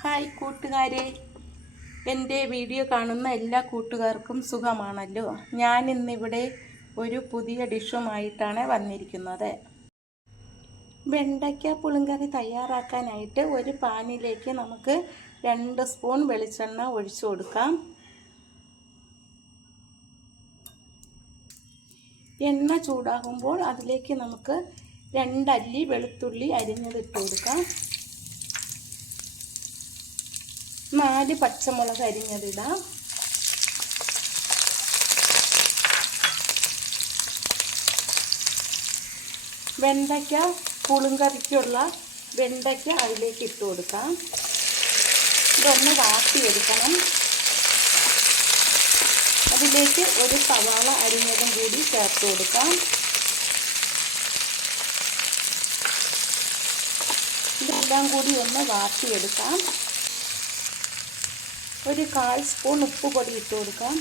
Hi കൂട്ടുകാരെ, എൻ്റെ video കാണുന്ന എല്ലാ കൂട്ടുകാർക്കും സുഖമാണല്ലോ. ഞാൻ ഇന്നിവിടെ ഒരു പുതിയ ഡിഷുമായിട്ടാണ് വന്നിരിക്കുന്നത്. വെണ്ടയ്ക്ക പുളിങ്കറി തയ്യാറാക്കാനായിട്ട് ഒരു പാനിലേക്ക് നമുക്ക് 2 സ്പൂൺ വെളിച്ചെണ്ണ ഒഴിച്ചു കൊടുക്കാം. എണ്ണ ചൂടാകുമ്പോൾ അതിലേക്ക് നമുക്ക് 2 അല്ലി വെളുത്തുള്ളി അരിഞ്ഞതിട്ട് കൊടുക്കാം. 4 പച്ചമുളക് അരിഞ്ഞതിടാം. വെണ്ടയ്ക്ക പുളിങ്കറിക്കുള്ള വെണ്ടയ്ക്ക അതിലേക്ക് ഇട്ട് കൊടുക്കാം. ഇതൊന്ന് വാട്ടിയെടുക്കണം. അതിലേക്ക് ഒരു സവാള അരിഞ്ഞതും കൂടി ചേർത്ത് കൊടുക്കാം. ഇതെല്ലാം കൂടി ഒന്ന് വാട്ടിയെടുക്കാം. ഒരു 1/4 സ്പൂൺ ഉപ്പ് പൊടി ഇട്ട് കൊടുക്കാം.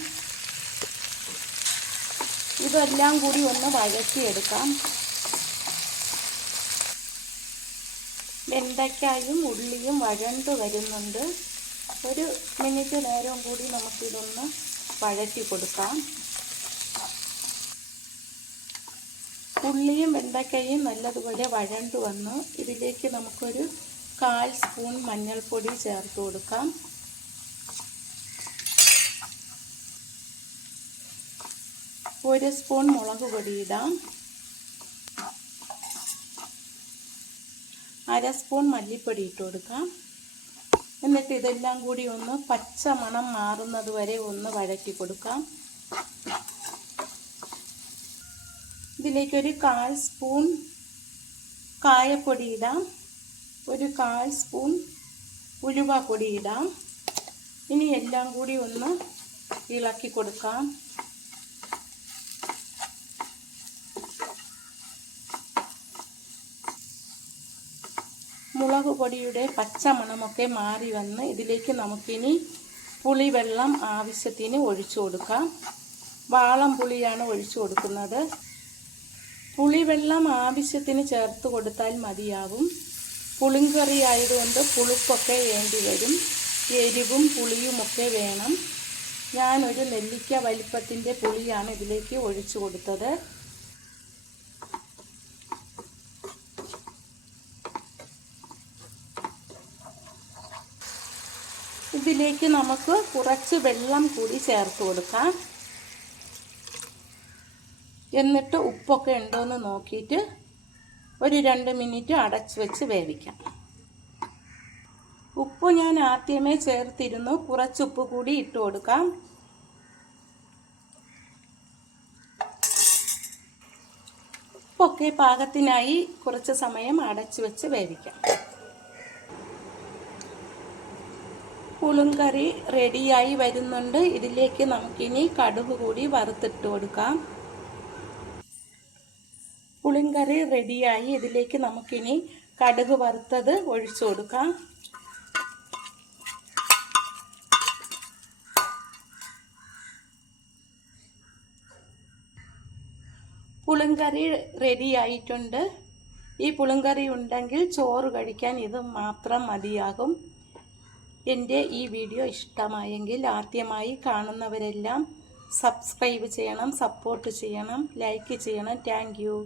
ഇതെല്ലാം കൂടി ഒന്ന് വഴറ്റിയെടുക്കാം. വെണ്ടയ്ക്കായും ഉള്ളിയും വഴണ്ട് വരുന്നുണ്ട്. ഒരു മിനിറ്റ് നേരം കൂടി നമുക്കിതൊന്ന് വഴറ്റി കൊടുക്കാം. ഉള്ളിയും വെണ്ടയ്ക്കയും നല്ലതുപോലെ വഴണ്ട് വന്നു. ഇതിലേക്ക് നമുക്കൊരു 1/4 സ്പൂൺ മഞ്ഞൾപ്പൊടി ചേർത്ത് കൊടുക്കാം. 1 സ്പൂൺ മുളക് പൊടി ഇടാം. 1/2 സ്പൂൺ മല്ലിപ്പൊടി ഇട്ട് കൊടുക്കാം. എന്നിട്ട് ഇതെല്ലാം കൂടി ഒന്ന് പച്ച മണം മാറുന്നത് വരെ ഒന്ന് വഴറ്റി കൊടുക്കാം. ഇതിലേക്കൊരു 1/4 സ്പൂൺ കായപ്പൊടി ഇടാം. ഒരു 1/4 സ്പൂൺ ഉലുവാപ്പൊടി ഇടാം. ഇനി എല്ലാം കൂടി ഒന്ന് ഇളക്കി കൊടുക്കാം. മുളക് പൊടിയുടെ പച്ച മണമൊക്കെ മാറി വന്ന് ഇതിലേക്ക് നമുക്കിനി പുളിവെള്ളം ആവശ്യത്തിന് ഒഴിച്ചു കൊടുക്കാം. വാളം പുളിയാണ് ഒഴിച്ചു കൊടുക്കുന്നത്. പുളിവെള്ളം ആവശ്യത്തിന് ചേർത്ത് കൊടുത്താൽ മതിയാവും. പുളിങ്കറി ആയതുകൊണ്ട് പുളിപ്പൊക്കെ വേണ്ടി വരും. എരിവും പുളിയുമൊക്കെ വേണം. ഞാനൊരു നെല്ലിക്ക വലിപ്പത്തിൻ്റെ പുളിയാണ് ഇതിലേക്ക് ഒഴിച്ചു കൊടുത്തത്. ഇതിലേക്ക് നമുക്ക് കുറച്ച് വെള്ളം കൂടി ചേർത്ത് കൊടുക്കാം. എന്നിട്ട് ഉപ്പൊക്കെ ഉണ്ടോയെന്ന് നോക്കിയിട്ട് ഒരു 2 മിനിറ്റ് അടച്ച് വെച്ച് വേവിക്കാം. ഉപ്പ് ഞാൻ ആദ്യമേ ചേർത്തിരുന്നു. കുറച്ച് ഉപ്പ് കൂടി ഇട്ട് കൊടുക്കാം. ഉപ്പൊക്കെ പാകത്തിനായി കുറച്ച് സമയം അടച്ച് വെച്ച് വേവിക്കാം. പുളിങ്കറി റെഡിയായി വരുന്നുണ്ട്. ഇതിലേക്ക് നമുക്കിനി കടുക് കൂടി വറുത്തിട്ട് കൊടുക്കാം. പുളിങ്കറി റെഡിയായി. ഇതിലേക്ക് നമുക്കിനി കടുക് വറുത്തത് ഒഴിച്ചു കൊടുക്കാം. പുളിങ്കറി റെഡിയായിട്ടുണ്ട്. ഈ പുളിങ്കറി ഉണ്ടെങ്കിൽ ചോറ് കഴിക്കാൻ ഇത് മാത്രം മതിയാകും. എൻ്റെ ഈ വീഡിയോ ഇഷ്ടമായെങ്കിൽ ആദ്യമായി കാണുന്നവരെല്ലാം സബ്സ്ക്രൈബ് ചെയ്യണം, സപ്പോർട്ട് ചെയ്യണം, ലൈക്ക് ചെയ്യണം. Thank you.